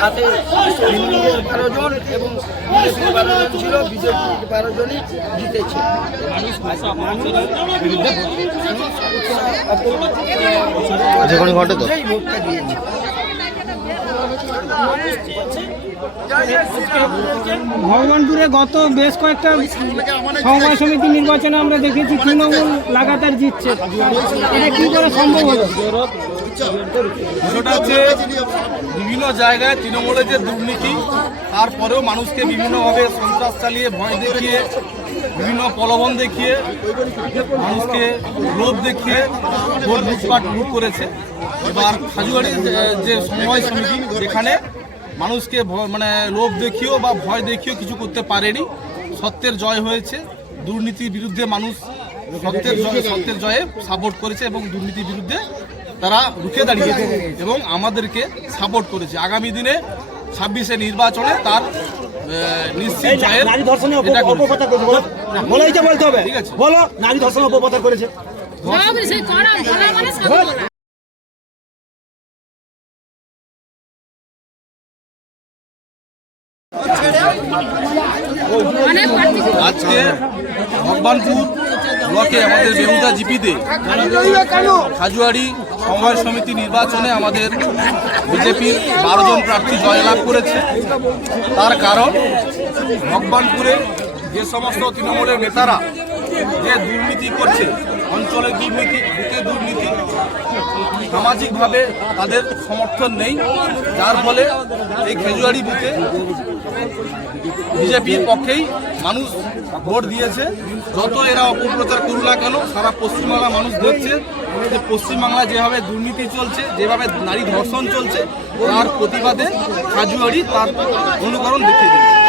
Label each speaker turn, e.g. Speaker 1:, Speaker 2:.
Speaker 1: হাতে বারো জন এবং ছিল জনই জিতেছে
Speaker 2: যেখানে ঘটে তো।
Speaker 1: সেই ভোটটা দিয়েছে
Speaker 3: ভগবানপুরে গত বেশ কয়েকটা সমবায় সমিতি নির্বাচনে আমরা দেখেছি তৃণমূল লাগাতার জিতছে। এটা কি করে সম্ভব হলো?
Speaker 4: বিভিন্ন জায়গায় তৃণমূলের যে দুর্নীতি, তারপরেও মানুষকে বিভিন্নভাবে সন্ত্রাস চালিয়ে, ভয় দেখিয়ে, বিভিন্ন প্রলোভন দেখিয়ে, মানুষকে লোভ দেখিয়ে ভোট লুটপাট লুট করেছে। এবার খাজুয়াড়ির যে- যে সমবায় সমিতি, যেখানে মানুষকে মানে লোভ দেখিয়েও বা ভয় দেখিয়েও কিছু করতে পারেনি। সত্যের জয় হয়েছে। দুর্নীতির বিরুদ্ধে মানুষ সত্যের জয় সত্যের জয়ে সাপোর্ট করেছে এবং দুর্নীতির বিরুদ্ধে তারা রুখে দাঁড়িয়েছে এবং আমাদেরকে সাপোর্ট করেছে। আগামী দিনে ছাব্বিশে নির্বাচনে তার নিশ্চিত জয়ের
Speaker 5: বলতে হবে।
Speaker 4: ঠিক আছে।
Speaker 5: বলো নারী ধর্ষণের অপপ্রচার করেছে।
Speaker 4: আজকে ভগবানপুর ব্লকে আমাদের বেহুদা জিপিতে খাজুয়ারি সমবায় সমিতি নির্বাচনে আমাদের বিজেপির বারো জন প্রার্থী জয়লাভ করেছে। তার কারণ ভগবানপুরে যে সমস্ত তৃণমূলের নেতারা যে দুর্নীতি করছে অঞ্চলের দুর্নীতি বুথের দুর্নীতি, সামাজিকভাবে তাদের সমর্থন নেই। যার ফলে এই খেজুয়ারি বুথে বিজেপির পক্ষেই মানুষ ভোট দিয়েছে। যত এরা অপপ্রচার করুক না কেন, সারা পশ্চিমবাংলা মানুষ দেখছে যে পশ্চিমবাংলায় যেভাবে দুর্নীতি চলছে, যেভাবে নারী ধর্ষণ চলছে, তার প্রতিবাদে কাজুয়ারি তার অনুকরণ দেখিয়ে দিচ্ছে।